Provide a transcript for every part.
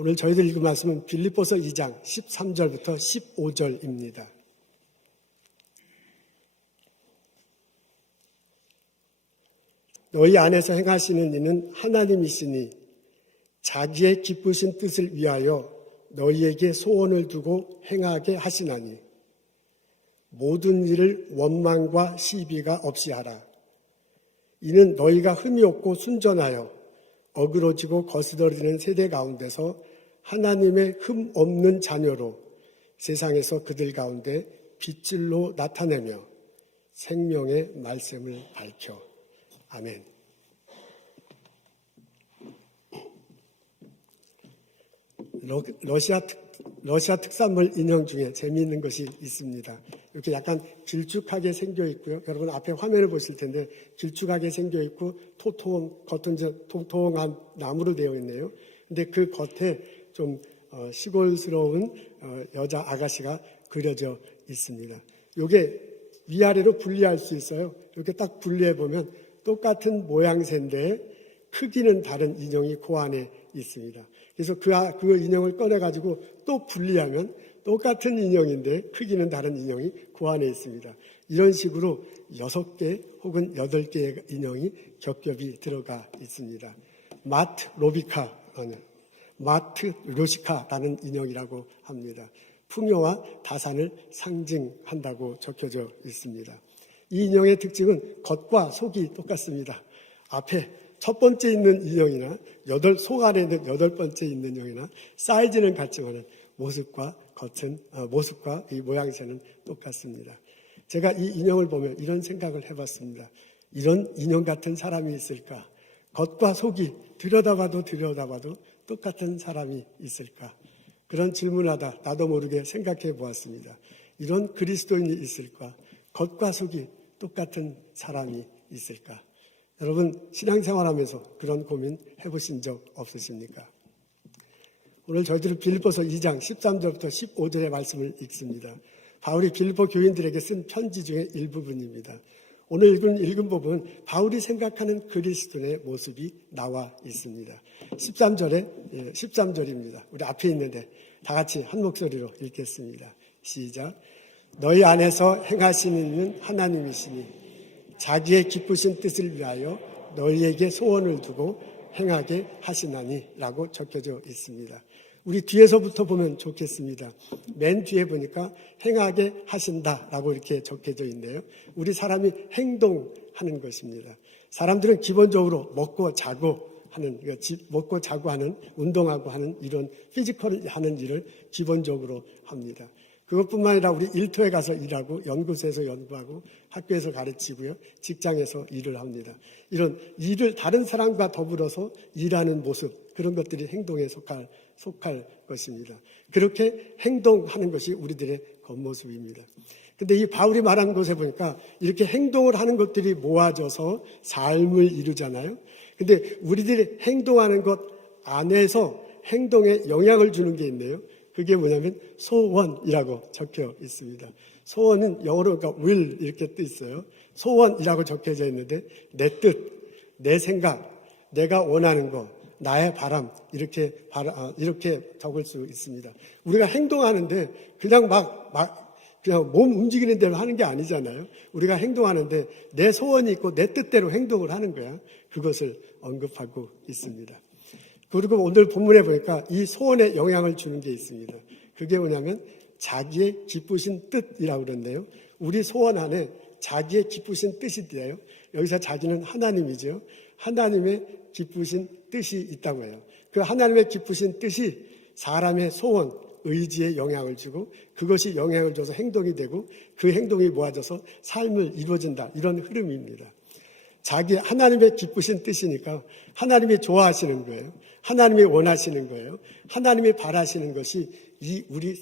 오늘 저희들 읽은 말씀은 빌립보서 2장 13절부터 15절입니다. 너희 안에서 행하시는 이는 하나님이시니 자기의 기쁘신 뜻을 위하여 너희에게 소원을 두고 행하게 하시나니 모든 일을 원망과 시비가 없이 하라. 이는 너희가 흠이 없고 순전하여 어그러지고 거스러지는 세대 가운데서 하나님의 흠 없는 자녀로 세상에서 그들 가운데 빛줄로 나타내며 생명의 말씀을 밝혀. 아멘. 러시아 특산물 인형 중에 재미있는 것이 있습니다. 이렇게 약간 길쭉하게 생겨 있고요. 여러분 앞에 화면을 보실 텐데 길쭉하게 생겨 있고 겉은 통통한 나무로 되어 있네요. 근데 그 겉에 좀 시골스러운 여자 아가씨가 그려져 있습니다. 이게 위아래로 분리할 수 있어요. 이렇게 딱 분리해 보면 똑같은 모양새인데 크기는 다른 인형이 그 안에 있습니다. 그래서 그 인형을 꺼내가지고 또 분리하면 똑같은 인형인데 크기는 다른 인형이 그 안에 있습니다. 이런 식으로 6개 혹은 8개의 인형이 겹겹이 들어가 있습니다. 마트 로시카라는 인형이라고 합니다. 풍요와 다산을 상징한다고 적혀져 있습니다. 이 인형의 특징은 겉과 속이 똑같습니다. 앞에 첫 번째 있는 인형이나 속 안에 있는 8번째 있는 인형이나 사이즈는 같지만 모습과 이 모양새는 똑같습니다. 제가 이 인형을 보면 이런 생각을 해봤습니다. 이런 인형 같은 사람이 있을까? 겉과 속이 들여다봐도 똑같은 사람이 있을까? 그런 질문하다 나도 모르게 생각해 보았습니다. 이런 그리스도인이 있을까? 겉과 속이 똑같은 사람이 있을까? 여러분 신앙생활하면서 그런 고민 해보신 적 없으십니까? 오늘 저희들은 빌립보서 2장 13절부터 15절의 말씀을 읽습니다. 바울이 빌립보 교인들에게 쓴 편지 중에 일부분입니다. 오늘 읽은 부분 바울이 생각하는 그리스도인의 모습이 나와 있습니다. 13절입니다. 우리 앞에 있는데 다 같이 한 목소리로 읽겠습니다. 시작. 너희 안에서 행하시는 이는 하나님이시니 자기의 기쁘신 뜻을 위하여 너희에게 소원을 두고 행하게 하시나니 라고 적혀져 있습니다. 우리 뒤에서부터 보면 좋겠습니다. 맨 뒤에 보니까 행하게 하신다라고 이렇게 적혀져 있네요. 우리 사람이 행동하는 것입니다. 사람들은 기본적으로 먹고 자고 하는, 운동하고 하는 이런 피지컬 하는 일을 기본적으로 합니다. 그것뿐만 아니라 우리 일터에 가서 일하고 연구소에서 연구하고 학교에서 가르치고요. 직장에서 일을 합니다. 이런 일을 다른 사람과 더불어서 일하는 모습, 그런 것들이 행동에 속할 것입니다. 그렇게 행동하는 것이 우리들의 겉모습입니다. 근데 이 바울이 말하는 곳에 보니까 이렇게 행동을 하는 것들이 모아져서 삶을 이루잖아요. 근데 우리들이 행동하는 것 안에서 행동에 영향을 주는 게 있네요. 그게 뭐냐면 소원이라고 적혀 있습니다. 소원은 영어로 그러니까 will 이렇게 뜻 있어요. 소원이라고 적혀져 있는데 내 뜻, 내 생각, 내가 원하는 것, 나의 바람 이렇게 적을 수 있습니다. 우리가 행동하는데 그냥 그냥 몸 움직이는 대로 하는 게 아니잖아요. 우리가 행동하는데 내 소원이 있고 내 뜻대로 행동을 하는 거야. 그것을 언급하고 있습니다. 그리고 오늘 본문에 보니까 이 소원에 영향을 주는 게 있습니다. 그게 뭐냐면 자기의 기쁘신 뜻이라고 그러는데요. 우리 소원 안에 자기의 기쁘신 뜻이 있대요. 여기서 자기는 하나님이죠. 하나님의 기쁘신 뜻이 있다고 해요. 그 하나님의 기쁘신 뜻이 사람의 소원, 의지에 영향을 주고 그것이 영향을 줘서 행동이 되고 그 행동이 모아져서 삶을 이루어진다. 이런 흐름입니다. 하나님의 기쁘신 뜻이니까 하나님이 좋아하시는 거예요. 하나님이 원하시는 거예요. 하나님이 바라시는 것이 우리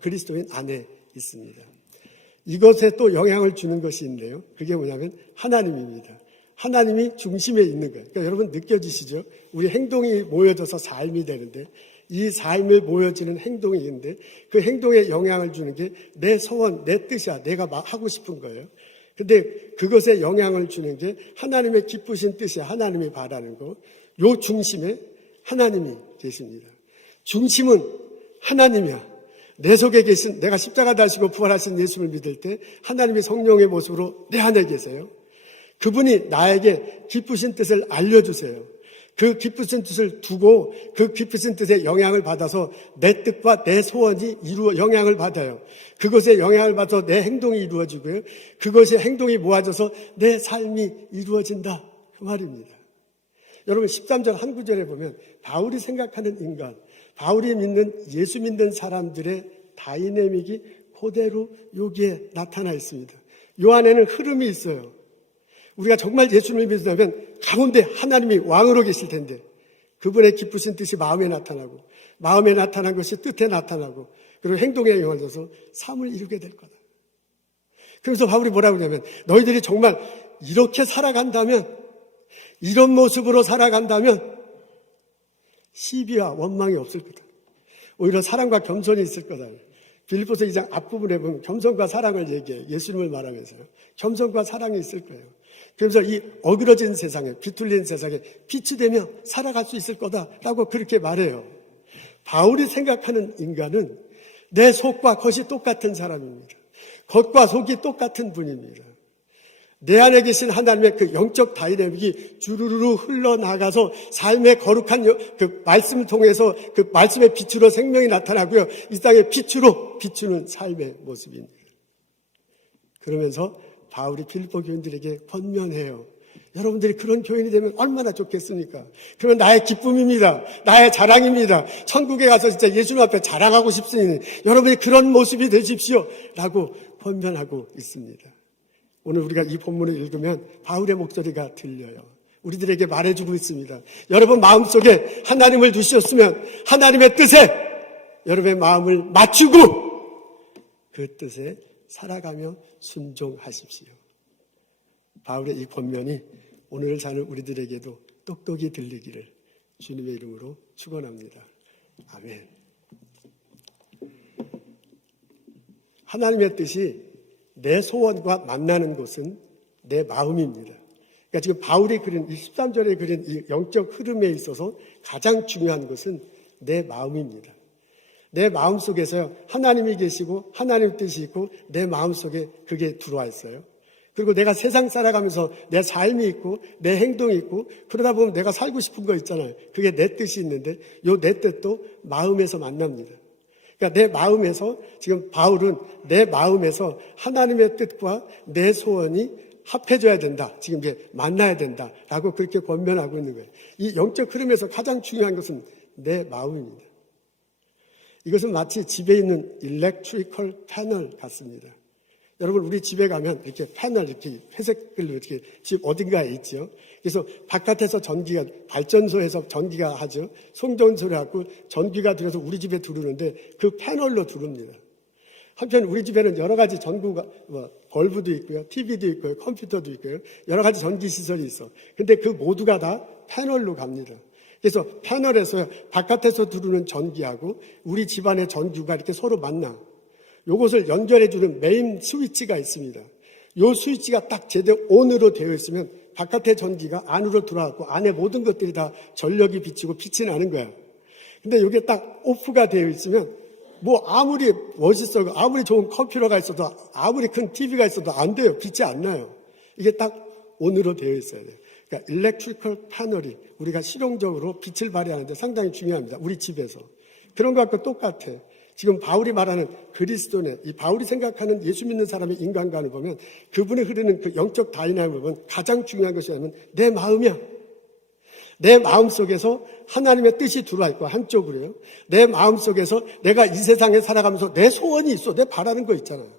그리스도인 안에 있습니다. 이것에 또 영향을 주는 것이 있는데요. 그게 뭐냐면 하나님입니다. 하나님이 중심에 있는 거예요. 그러니까 여러분 느껴지시죠? 우리 행동이 모여져서 삶이 되는데 이 삶을 모여지는 행동이 있는데 그 행동에 영향을 주는 게 내 소원, 내 뜻이야. 내가 하고 싶은 거예요. 근데 그것에 영향을 주는 게 하나님의 기쁘신 뜻이야. 하나님이 바라는 거. 요 중심에 하나님이 계십니다. 중심은 하나님이야. 내 속에 계신, 내가 십자가 다시고 부활하신 예수를 믿을 때 하나님이 성령의 모습으로 내 안에 계세요. 그분이 나에게 기쁘신 뜻을 알려주세요. 그 기쁘신 뜻을 두고 그 기쁘신 뜻에 영향을 받아서 내 뜻과 내 소원이 영향을 받아요. 그것에 영향을 받아서 내 행동이 이루어지고요. 그것의 행동이 모아져서 내 삶이 이루어진다. 그 말입니다. 여러분 13절 한 구절에 보면 바울이 생각하는 인간, 바울이 믿는 예수 믿는 사람들의 다이내믹이 그대로 여기에 나타나 있습니다. 요 안에는 흐름이 있어요. 우리가 정말 예수를 믿는다면 가운데 하나님이 왕으로 계실 텐데 그분의 기쁘신 뜻이 마음에 나타나고 마음에 나타난 것이 뜻에 나타나고 그리고 행동에 영향을 삶을 이루게 될 거다. 그래서 바울이 뭐라고 하냐면 너희들이 정말 이렇게 살아간다면 이런 모습으로 살아간다면 시비와 원망이 없을 거다. 오히려 사랑과 겸손이 있을 거다. 빌립보서 2장 앞부분에 보면 겸손과 사랑을 얘기해요. 예수님을 말하면서요. 겸손과 사랑이 있을 거예요. 그래서 이 어그러진 세상에, 비틀린 세상에 빛이 되며 살아갈 수 있을 거다라고 그렇게 말해요. 바울이 생각하는 인간은 내 속과 겉이 똑같은 사람입니다. 겉과 속이 똑같은 분입니다. 내 안에 계신 하나님의 그 영적 다이내믹이 주르르 흘러나가서 삶의 거룩한 그 말씀을 통해서 그 말씀의 빛으로 생명이 나타나고요. 이 땅의 빛으로 비추는 삶의 모습입니다. 그러면서 바울이 빌립보 교인들에게 권면해요. 여러분들이 그런 교인이 되면 얼마나 좋겠습니까? 그러면 나의 기쁨입니다. 나의 자랑입니다. 천국에 가서 진짜 예수님 앞에 자랑하고 싶으니 여러분이 그런 모습이 되십시오. 라고 권면하고 있습니다. 오늘 우리가 이 본문을 읽으면 바울의 목소리가 들려요. 우리들에게 말해주고 있습니다. 여러분 마음속에 하나님을 두셨으면 하나님의 뜻에 여러분의 마음을 맞추고 그 뜻에 살아가며 순종하십시오. 바울의 이 권면이 오늘을 사는 우리들에게도 똑똑히 들리기를 주님의 이름으로 축원합니다. 아멘. 하나님의 뜻이 내 소원과 만나는 곳은 내 마음입니다. 그러니까 지금 바울이 그린 이 13절에 그린 이 영적 흐름에 있어서 가장 중요한 것은 내 마음입니다. 내 마음속에서 하나님이 계시고 하나님의 뜻이 있고 내 마음속에 그게 들어와 있어요. 그리고 내가 세상 살아가면서 내 삶이 있고 내 행동이 있고 그러다 보면 내가 살고 싶은 거 있잖아요. 그게 내 뜻이 있는데 요 내 뜻도 마음에서 만납니다. 그러니까 내 마음에서 지금 바울은 내 마음에서 하나님의 뜻과 내 소원이 합해져야 된다. 지금 이제 만나야 된다라고 그렇게 권면하고 있는 거예요. 이 영적 흐름에서 가장 중요한 것은 내 마음입니다. 이것은 마치 집에 있는 일렉트리컬 패널 같습니다. 여러분 우리 집에 가면 이렇게 패널 이렇게 회색글로 이렇게 집 어딘가에 있죠. 그래서 바깥에서 전기가 발전소에서 전기가 하죠. 송전소를 갖고 전기가 들어서 우리 집에 들어오는데 그 패널로 들어옵니다. 한편 우리 집에는 여러 가지 전구가 벌브도 있고요, TV도 있고요, 컴퓨터도 있고요, 여러 가지 전기 시설이 있어. 근데 그 모두가 다 패널로 갑니다. 그래서 패널에서 바깥에서 들어오는 전기하고 우리 집안의 전기가 이렇게 서로 만나. 요것을 연결해주는 메인 스위치가 있습니다. 요 스위치가 딱 제대로 온으로 되어 있으면 바깥의 전기가 안으로 들어왔고 안에 모든 것들이 다 전력이 비치고 빛이 나는 거야. 근데 이게 딱 오프가 되어 있으면 뭐 아무리 멋있어, 아무리 좋은 컴퓨터가 있어도 아무리 큰 TV가 있어도 안 돼요. 빛이 안 나요. 이게 딱 온으로 되어 있어야 돼요. 그러니까 일렉트리컬 패널이 우리가 실용적으로 빛을 발휘하는데 상당히 중요합니다. 우리 집에서. 그런 것과 똑같아. 지금 바울이 말하는 그리스도네, 이 바울이 생각하는 예수 믿는 사람의 인간관을 보면 그분이 흐르는 그 영적 다이나믹을 보면 가장 중요한 것이 뭐냐면 내 마음이야. 내 마음속에서 하나님의 뜻이 들어와 있고 한쪽으로요. 내 마음속에서 내가 이 세상에 살아가면서 내 소원이 있어. 내 바라는 거 있잖아요.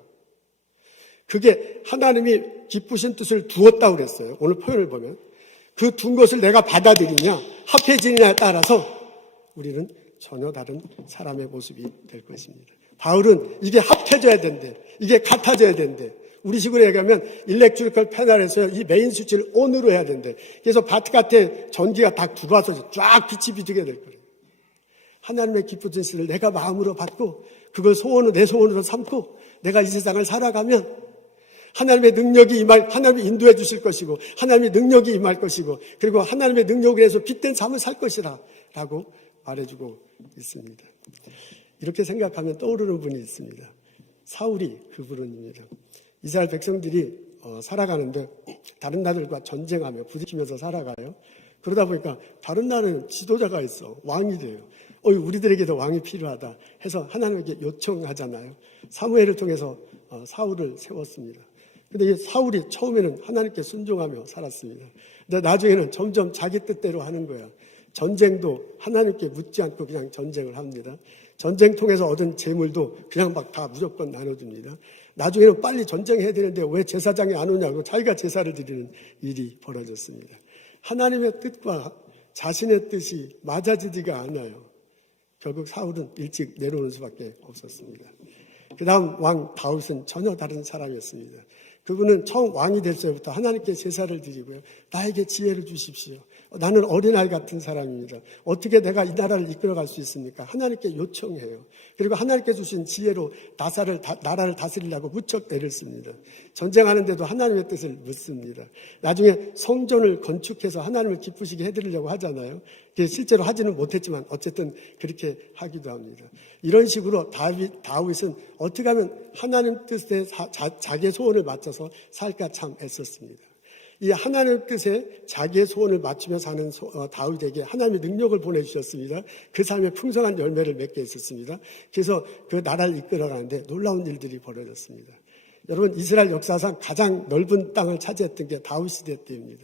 그게 하나님이 기쁘신 뜻을 두었다고 그랬어요. 오늘 표현을 보면. 그 둔 것을 내가 받아들이냐 합해지느냐에 따라서 우리는 전혀 다른 사람의 모습이 될 것입니다. 바울은 이게 합해져야 된대. 이게 같아져야 된대. 우리 식으로 얘기하면 일렉트리컬 패널에서 이 메인 스위치를 온으로 해야 된대. 그래서 바깥에 전기가 다 들어와서 쫙 빛이 비추게 될 거예요. 하나님의 기쁘신 뜻을 내가 마음으로 받고 그걸 소원으로 내 소원으로 삼고 내가 이 세상을 살아가면 하나님의 능력이 하나님이 인도해 주실 것이고 하나님의 능력이 임할 것이고 그리고 하나님의 능력을 해서 빛된 삶을 살 것이라 라고 말해주고 있습니다. 이렇게 생각하면 떠오르는 분이 있습니다. 사울이 그분입니다. 이스라엘 백성들이 살아가는데 다른 나라들과 전쟁하며 부딪히면서 살아가요. 그러다 보니까 다른 나라는 지도자가 있어. 왕이 돼요. 우리들에게도 왕이 필요하다 해서 하나님에게 요청하잖아요. 사무엘을 통해서 사울을 세웠습니다. 근데 이 사울이 처음에는 하나님께 순종하며 살았습니다. 근데 나중에는 점점 자기 뜻대로 하는 거야. 전쟁도 하나님께 묻지 않고 그냥 전쟁을 합니다. 전쟁 통해서 얻은 재물도 그냥 막 다 무조건 나눠줍니다. 나중에는 빨리 전쟁해야 되는데 왜 제사장이 안 오냐고 자기가 제사를 드리는 일이 벌어졌습니다. 하나님의 뜻과 자신의 뜻이 맞아지지가 않아요. 결국 사울은 일찍 내려오는 수밖에 없었습니다. 그 다음 왕 다윗은 전혀 다른 사람이었습니다. 그분은 처음 왕이 될 때부터 하나님께 제사를 드리고요. 나에게 지혜를 주십시오. 나는 어린아이 같은 사람입니다. 어떻게 내가 이 나라를 이끌어갈 수 있습니까? 하나님께 요청해요. 그리고 하나님께 주신 지혜로 나라를 다스리려고 무척 애를 씁니다. 전쟁하는데도 하나님의 뜻을 묻습니다. 나중에 성전을 건축해서 하나님을 기쁘시게 해드리려고 하잖아요. 실제로 하지는 못했지만 어쨌든 그렇게 하기도 합니다. 이런 식으로 다윗은 어떻게 하면 하나님 뜻에 자기의 소원을 맞춰서 살까 참 애썼습니다. 이 하나님의 뜻에 자기의 소원을 맞추며 사는 다윗에게 하나님의 능력을 보내주셨습니다. 그 삶에 풍성한 열매를 맺게 했었습니다. 그래서 그 나라를 이끌어가는데 놀라운 일들이 벌어졌습니다. 여러분, 이스라엘 역사상 가장 넓은 땅을 차지했던 게 다윗 시대 때입니다.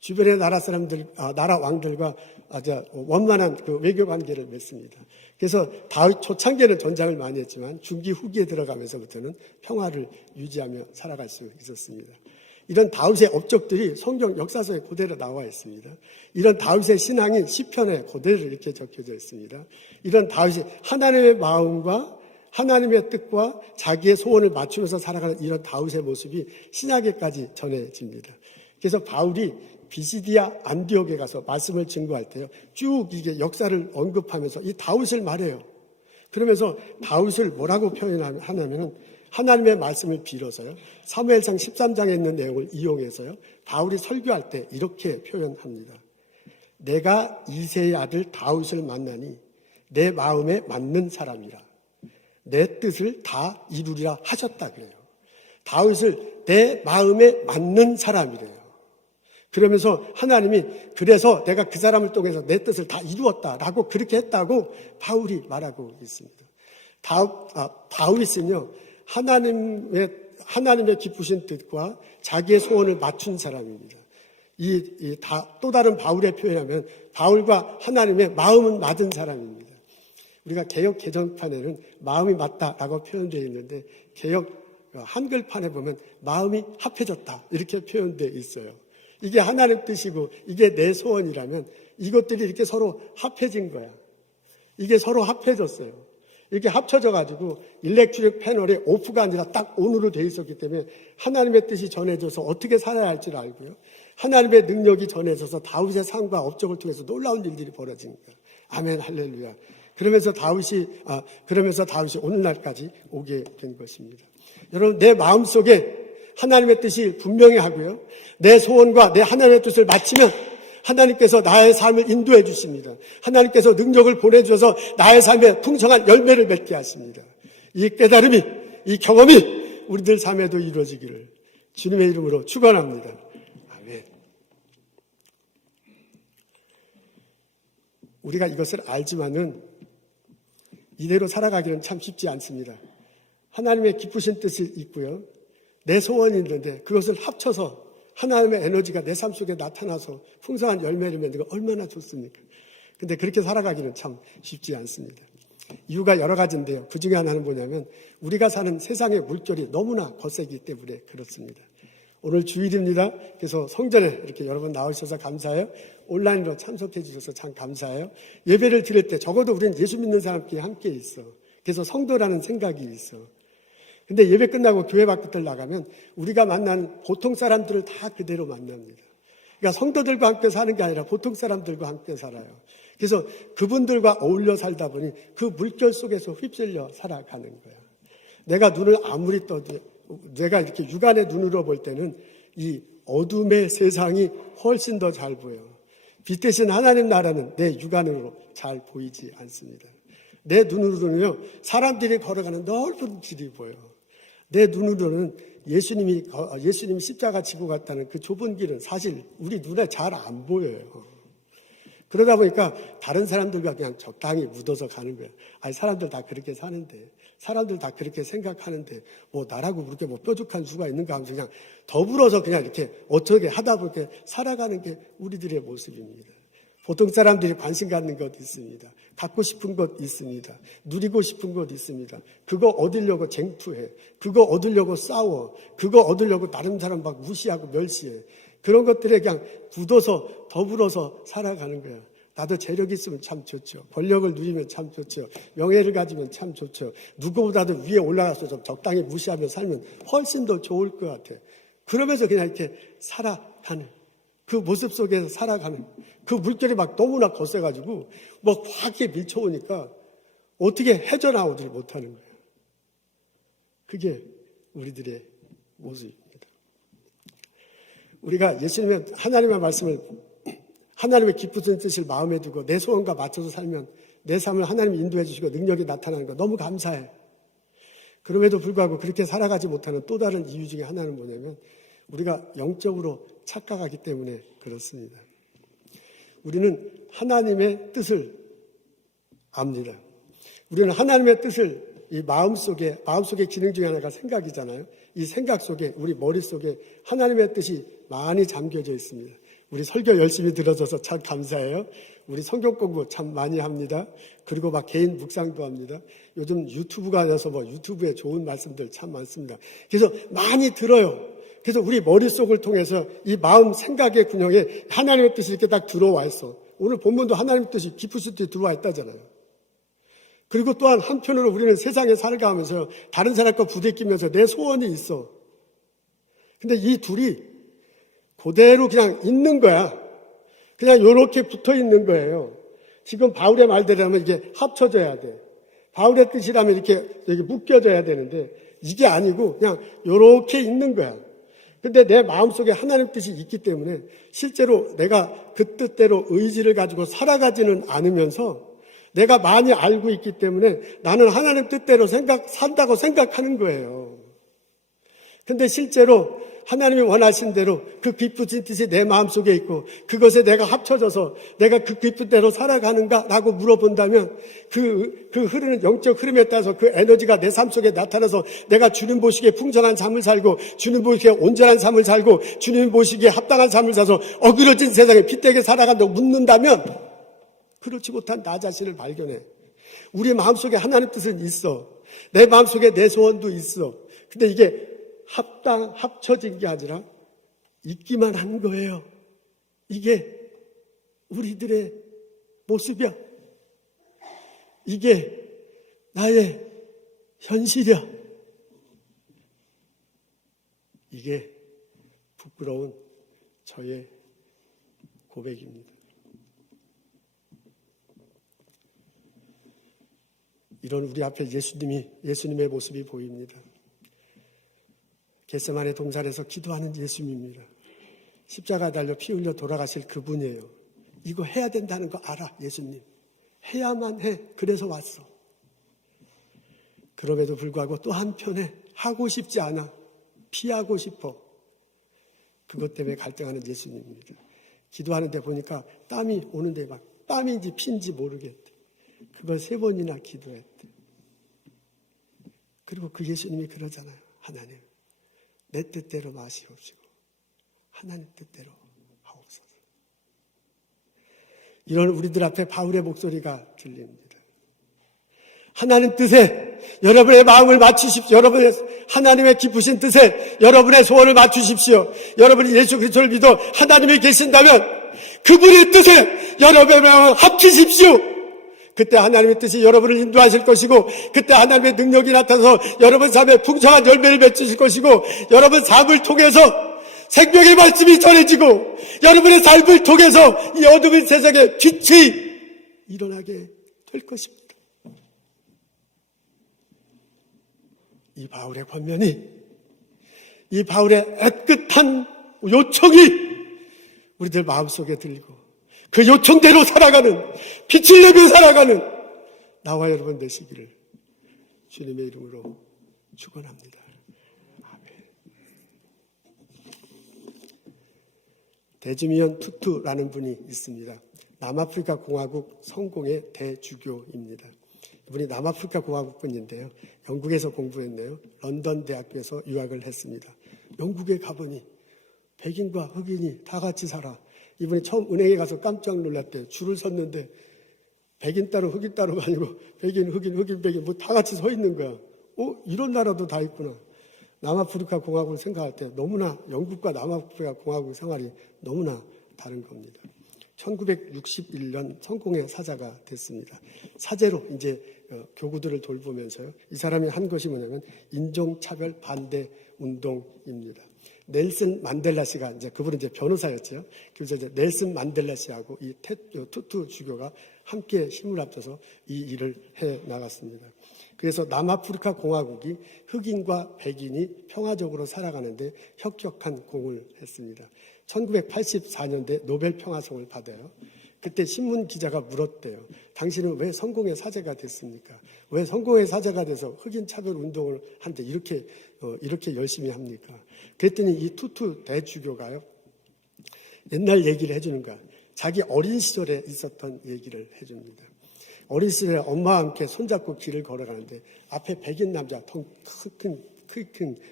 주변의 나라 사람들, 나라 왕들과 아주 원만한 그 외교 관계를 맺습니다. 그래서 다윗 초창기에는 전쟁을 많이 했지만 중기 후기에 들어가면서부터는 평화를 유지하며 살아갈 수 있었습니다. 이런 다윗의 업적들이 성경 역사서에 그대로 나와 있습니다. 이런 다윗의 신앙이 시편에 그대로 이렇게 적혀져 있습니다. 이런 다윗이 하나님의 마음과 하나님의 뜻과 자기의 소원을 맞추면서 살아가는 이런 다윗의 모습이 신약에까지 전해집니다. 그래서 바울이 비시디아 안디옥에 가서 말씀을 증거할 때요, 쭉 이게 역사를 언급하면서 이 다윗을 말해요. 그러면서 다윗을 뭐라고 표현하냐면은 하나님의 말씀을 빌어서요, 사무엘상 13장에 있는 내용을 이용해서요, 바울이 설교할 때 이렇게 표현합니다. 내가 이새의 아들 다윗을 만나니 내 마음에 맞는 사람이라 내 뜻을 다 이루리라 하셨다 그래요. 다윗을 내 마음에 맞는 사람이래요. 그러면서 하나님이 그래서 내가 그 사람을 통해서 내 뜻을 다 이루었다라고 그렇게 했다고 바울이 말하고 있습니다. 다윗은요, 하나님의 기쁘신 뜻과 자기의 소원을 맞춘 사람입니다. 또 다른 바울의 표현하면 바울과 하나님의 마음은 맞은 사람입니다. 우리가 개역 개정판에는 마음이 맞다라고 표현되어 있는데 개역 한글판에 보면 마음이 합해졌다 이렇게 표현되어 있어요. 이게 하나님 뜻이고 이게 내 소원이라면 이것들이 이렇게 서로 합해진 거야. 이게 서로 합해졌어요. 이렇게 합쳐져가지고 일렉트릭 패널이 오프가 아니라 딱 온으로 돼 있었기 때문에 하나님의 뜻이 전해져서 어떻게 살아야 할지를 알고요. 하나님의 능력이 전해져서 다윗의 삶과 업적을 통해서 놀라운 일들이 벌어집니다. 아멘, 할렐루야. 그러면서 다윗이 오늘날까지 오게 된 것입니다. 여러분, 내 마음속에 하나님의 뜻이 분명히 하고요, 내 소원과 내 하나님의 뜻을 맞추면 하나님께서 나의 삶을 인도해 주십니다. 하나님께서 능력을 보내주셔서 나의 삶에 풍성한 열매를 맺게 하십니다. 이 깨달음이, 이 경험이 우리들 삶에도 이루어지기를 주님의 이름으로 축원합니다. 아멘. 우리가 이것을 알지만은 이대로 살아가기는 참 쉽지 않습니다. 하나님의 기쁘신 뜻이 있고요, 내 소원이 있는데 그것을 합쳐서 하나님의 에너지가 내 삶 속에 나타나서 풍성한 열매를 맺는 거 얼마나 좋습니까? 근데 그렇게 살아가기는 참 쉽지 않습니다. 이유가 여러 가지인데요. 그 중에 하나는 뭐냐면 우리가 사는 세상의 물결이 너무나 거세기 때문에 그렇습니다. 오늘 주일입니다. 그래서 성전에 이렇게 여러분 나오셔서 감사해요. 온라인으로 참석해 주셔서 참 감사해요. 예배를 드릴 때 적어도 우리는 예수 믿는 사람끼리 함께 있어. 그래서 성도라는 생각이 있어. 근데 예배 끝나고 교회 밖을 나가면 우리가 만난 보통 사람들을 다 그대로 만납니다. 그러니까 성도들과 함께 사는 게 아니라 보통 사람들과 함께 살아요. 그래서 그분들과 어울려 살다 보니 그 물결 속에서 휩쓸려 살아가는 거야. 내가 눈을 아무리 떠도, 내가 이렇게 육안의 눈으로 볼 때는 이 어둠의 세상이 훨씬 더 잘 보여. 빛 대신 하나님 나라는 내 육안으로 잘 보이지 않습니다. 내 눈으로는요, 사람들이 걸어가는 넓은 길이 보여요. 내 눈으로는 예수님이 십자가 지고 갔다는 그 좁은 길은 사실 우리 눈에 잘 안 보여요. 그러다 보니까 다른 사람들과 그냥 적당히 묻어서 가는 거예요. 아니, 사람들 다 그렇게 사는데, 사람들 다 그렇게 생각하는데, 뭐 나라고 그렇게 뭐 뾰족한 수가 있는가 하면서 그냥 더불어서 그냥 이렇게 어떻게 하다 보니까 살아가는 게 우리들의 모습입니다. 보통 사람들이 관심 갖는 것 있습니다. 갖고 싶은 것 있습니다. 누리고 싶은 것 있습니다. 그거 얻으려고 쟁투해. 그거 얻으려고 싸워. 그거 얻으려고 다른 사람 막 무시하고 멸시해. 그런 것들에 그냥 굳어서 더불어서 살아가는 거야. 나도 재력이 있으면 참 좋죠. 권력을 누리면 참 좋죠. 명예를 가지면 참 좋죠. 누구보다도 위에 올라가서 좀 적당히 무시하며 살면 훨씬 더 좋을 것 같아. 그러면서 그냥 이렇게 살아가는, 그 모습 속에서 살아가는, 그 물결이 막 너무나 거세가지고 막 확 밀쳐오니까 어떻게 헤쳐나오지를 못하는 거예요. 그게 우리들의 모습입니다. 우리가 예수님의 하나님의 말씀을, 하나님의 기쁘신 뜻을 마음에 두고 내 소원과 맞춰서 살면 내 삶을 하나님이 인도해 주시고 능력이 나타나는 거 너무 감사해. 그럼에도 불구하고 그렇게 살아가지 못하는 또 다른 이유 중에 하나는 뭐냐면 우리가 영적으로 착각하기 때문에 그렇습니다. 우리는 하나님의 뜻을 압니다. 우리는 하나님의 뜻을 이 마음속의 기능 중에 하나가 생각이잖아요. 이 생각 속에, 우리 머릿속에 하나님의 뜻이 많이 잠겨져 있습니다. 우리 설교 열심히 들어줘서 참 감사해요. 우리 성경 공부 참 많이 합니다. 그리고 막 개인 묵상도 합니다. 요즘 유튜브가 돼서 뭐 유튜브에 좋은 말씀들 참 많습니다. 그래서 많이 들어요. 그래서 우리 머릿속을 통해서 이 마음 생각의 균형에 하나님의 뜻이 이렇게 딱 들어와 있어. 오늘 본문도 하나님의 뜻이 깊으실 때 들어와 있다잖아요. 그리고 또한 한편으로 우리는 세상에 살아가면서 다른 사람과 부대끼면서 내 소원이 있어. 근데 이 둘이 그대로 그냥 있는 거야. 그냥 이렇게 붙어 있는 거예요. 지금 바울의 말대로 하면 이게 합쳐져야 돼. 바울의 뜻이라면 이렇게 묶여져야 되는데 이게 아니고 그냥 이렇게 있는 거야. 근데 내 마음속에 하나님 뜻이 있기 때문에 실제로 내가 그 뜻대로 의지를 가지고 살아가지는 않으면서 내가 많이 알고 있기 때문에 나는 하나님 뜻대로 산다고 생각하는 거예요. 근데 실제로 하나님이 원하신 대로 그 기쁘신 뜻이 내 마음속에 있고 그것에 내가 합쳐져서 내가 그 기쁜 대로 살아가는가라고 물어본다면 그 흐르는 영적 흐름에 따라서 그 에너지가 내 삶 속에 나타나서 내가 주님 보시기에 풍성한 삶을 살고 주님 보시기에 온전한 삶을 살고 주님 보시기에 합당한 삶을 살아서 어그러진 세상에 핏되게 살아간다고 묻는다면 그렇지 못한 나 자신을 발견해. 우리 마음속에 하나님 뜻은 있어. 내 마음속에 내 소원도 있어. 근데 이게 합쳐진 게 아니라 있기만 한 거예요. 이게 우리들의 모습이야. 이게 나의 현실이야. 이게 부끄러운 저의 고백입니다. 이런 우리 앞에 예수님의 모습이 보입니다. 겟세마네 동산에서 기도하는 예수님입니다. 십자가 달려 피 흘려 돌아가실 그분이에요. 이거 해야 된다는 거 알아, 예수님. 해야만 해. 그래서 왔어. 그럼에도 불구하고 또 한편에 하고 싶지 않아. 피하고 싶어. 그것 때문에 갈등하는 예수님입니다. 기도하는데 보니까 땀이 오는데 막 땀인지 피인지 모르겠대. 그걸 3번이나 기도했대. 그리고 그 예수님이 그러잖아요. 하나님, 내 뜻대로 마시옵시고 하나님 뜻대로 하옵소서. 이런 우리들 앞에 바울의 목소리가 들립니다. 하나님 뜻에 여러분의 마음을 맞추십시오. 여러분의 하나님의 기쁘신 뜻에 여러분의 소원을 맞추십시오. 여러분이 예수 그리스도를 믿어 하나님이 계신다면 그분의 뜻에 여러분의 마음을 합치십시오. 그때 하나님의 뜻이 여러분을 인도하실 것이고 그때 하나님의 능력이 나타나서 여러분 삶에 풍성한 열매를 맺으실 것이고 여러분 삶을 통해서 생명의 말씀이 전해지고 여러분의 삶을 통해서 이 어두운 세상에 빛이 일어나게 될 것입니다. 이 바울의 권면이, 이 바울의 애틋한 요청이 우리들 마음속에 들고 그 요청대로 살아가는, 빛을 내며 살아가는 나와 여러분 되시기를 주님의 이름으로 축원합니다. 아멘. 데즈미언 투투라는 분이 있습니다. 남아프리카 공화국 성공의 대주교입니다. 이분이 남아프리카 공화국 분인데요. 영국에서 공부했네요. 런던 대학교에서 유학을 했습니다. 영국에 가보니 백인과 흑인이 다 같이 살아. 이분이 처음 은행에 가서 깜짝 놀랐대요. 줄을 섰는데 백인 따로 흑인 따로가 아니고 백인, 흑인, 백인 뭐 다 같이 서 있는 거야. 이런 나라도 다 있구나. 남아프리카 공화국을 생각할 때 너무나 영국과 남아프리카 공화국 생활이 너무나 다른 겁니다. 1961년 성공의 사자가 됐습니다. 사제로 이제 교구들을 돌보면서요. 이 사람이 한 것이 뭐냐면 인종차별 반대 운동입니다. 넬슨 만델라 씨가 이제 그분은 이제 변호사였죠. 그래서 이제 넬슨 만델라 씨하고 이 투투 주교가 함께 힘을 합쳐서 이 일을 해 나갔습니다. 그래서 남아프리카 공화국이 흑인과 백인이 평화적으로 살아가는데 혁혁한 공을 했습니다. 1984년대 노벨 평화상을 받아요. 그때 신문 기자가 물었대요. 당신은 왜 성공의 사제가 됐습니까? 왜 성공의 사제가 돼서 흑인 차별 운동을 하는데 이렇게 열심히 합니까? 그랬더니 이 투투 대주교가요. 옛날 얘기를 해주는 거야. 자기 어린 시절에 있었던 얘기를 해줍니다. 어린 시절에 엄마와 함께 손잡고 길을 걸어가는데 앞에 백인 남자, 큰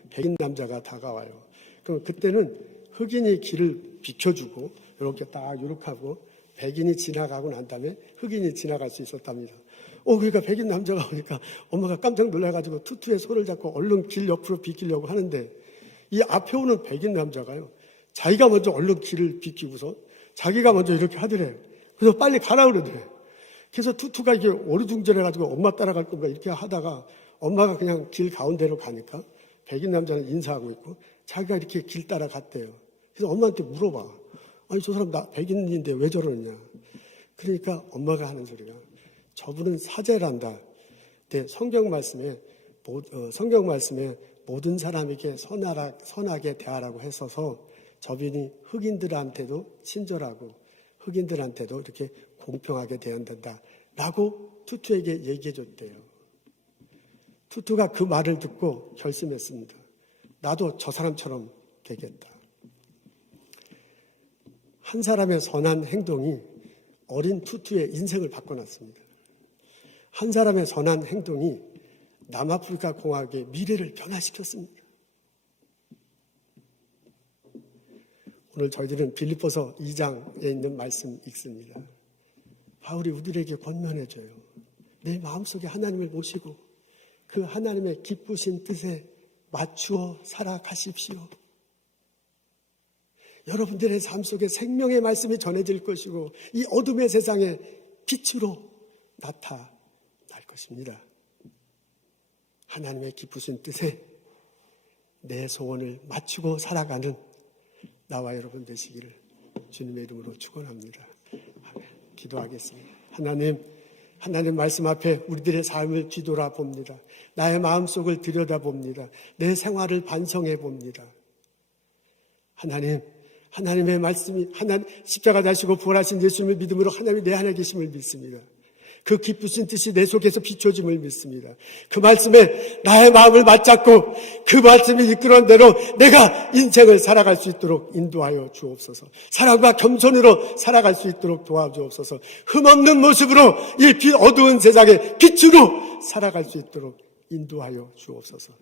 백인 남자가 다가와요. 그럼 그때는 흑인이 길을 비켜주고 이렇게 하고 백인이 지나가고 난 다음에 흑인이 지나갈 수 있었답니다. 그러니까 백인 남자가 오니까 엄마가 깜짝 놀라가지고 투투의 손을 잡고 얼른 길 옆으로 비키려고 하는데 이 앞에 오는 백인 남자가요. 자기가 먼저 얼른 길을 비키고서 자기가 먼저 이렇게 하더래요. 그래서 빨리 가라 그러더래요. 그래서 투투가 이게 오르중절해가지고 엄마 따라갈 건가 이렇게 하다가 엄마가 그냥 길 가운데로 가니까 백인 남자는 인사하고 있고 자기가 이렇게 길 따라갔대요. 그래서 엄마한테 물어봐. 아니 저 사람 나 백인인데 왜 저러느냐. 그러니까 엄마가 하는 소리가 저분은 사제란다. 근데 성경 말씀에 모든 사람에게 선하게 대하라고 했어서 저분이 흑인들한테도 친절하고 흑인들한테도 이렇게 공평하게 대한다. 라고 투투에게 얘기해 줬대요. 투투가 그 말을 듣고 결심했습니다. 나도 저 사람처럼 되겠다. 한 사람의 선한 행동이 어린 투투의 인생을 바꿔놨습니다. 한 사람의 선한 행동이 남아프리카 공화국의 미래를 변화시켰습니다. 오늘 저희들은 빌립보서 2장에 있는 말씀 읽습니다. 바울이 우리에게 권면해줘요. 내 마음속에 하나님을 모시고 그 하나님의 기쁘신 뜻에 맞추어 살아가십시오. 여러분들의 삶 속에 생명의 말씀이 전해질 것이고 이 어둠의 세상에 빛으로 나타날 것입니다. 하나님의 기쁘신 뜻에 내 소원을 맞추고 살아가는 나와 여러분 되시기를 주님의 이름으로 축원합니다. 아멘. 기도하겠습니다. 하나님 말씀 앞에 우리들의 삶을 뒤돌아봅니다. 나의 마음속을 들여다봅니다. 내 생활을 반성해 봅니다. 하나님의 말씀이 십자가 다시고 부활하신 예수님을 믿음으로 하나님이 내 안에 계심을 믿습니다. 그 기쁘신 뜻이 내 속에서 비춰짐을 믿습니다. 그 말씀에 나의 마음을 맞잡고 그 말씀이 이끌어온 대로 내가 인생을 살아갈 수 있도록 인도하여 주옵소서. 사랑과 겸손으로 살아갈 수 있도록 도와주옵소서. 흠없는 모습으로 이 어두운 세상에 빛으로 살아갈 수 있도록 인도하여 주옵소서.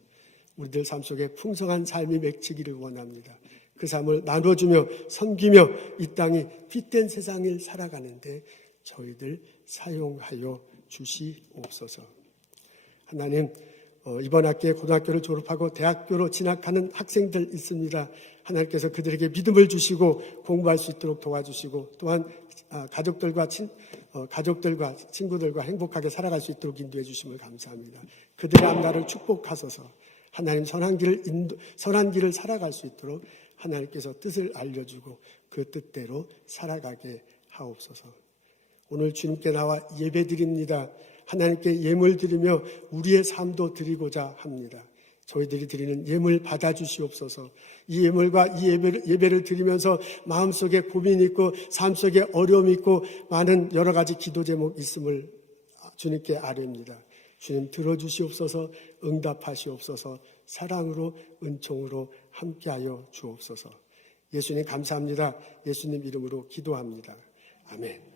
우리들 삶 속에 풍성한 삶이 맺히기를 원합니다. 그 삶을 나눠주며 섬기며 이 땅이 빛된 세상을 살아가는데 저희들 사용하여 주시옵소서. 하나님, 이번 학기에 고등학교를 졸업하고 대학교로 진학하는 학생들 있습니다. 하나님께서 그들에게 믿음을 주시고 공부할 수 있도록 도와주시고 또한 가족들과 친구들과 행복하게 살아갈 수 있도록 인도해 주심을 감사합니다. 그들의 앞날을 축복하소서. 하나님 선한 길을 살아갈 수 있도록 하나님께서 뜻을 알려주고 그 뜻대로 살아가게 하옵소서. 오늘 주님께 나와 예배 드립니다. 하나님께 예물 드리며 우리의 삶도 드리고자 합니다. 저희들이 드리는 예물 받아주시옵소서. 이 예물과 이 예배를 드리면서 마음속에 고민이 있고 삶 속에 어려움이 있고 많은 여러 가지 기도 제목 있음을 주님께 아뢰옵니다. 주님 들어주시옵소서, 응답하시옵소서, 사랑으로 은총으로 함께하여 주옵소서. 예수님 감사합니다. 예수님 이름으로 기도합니다. 아멘.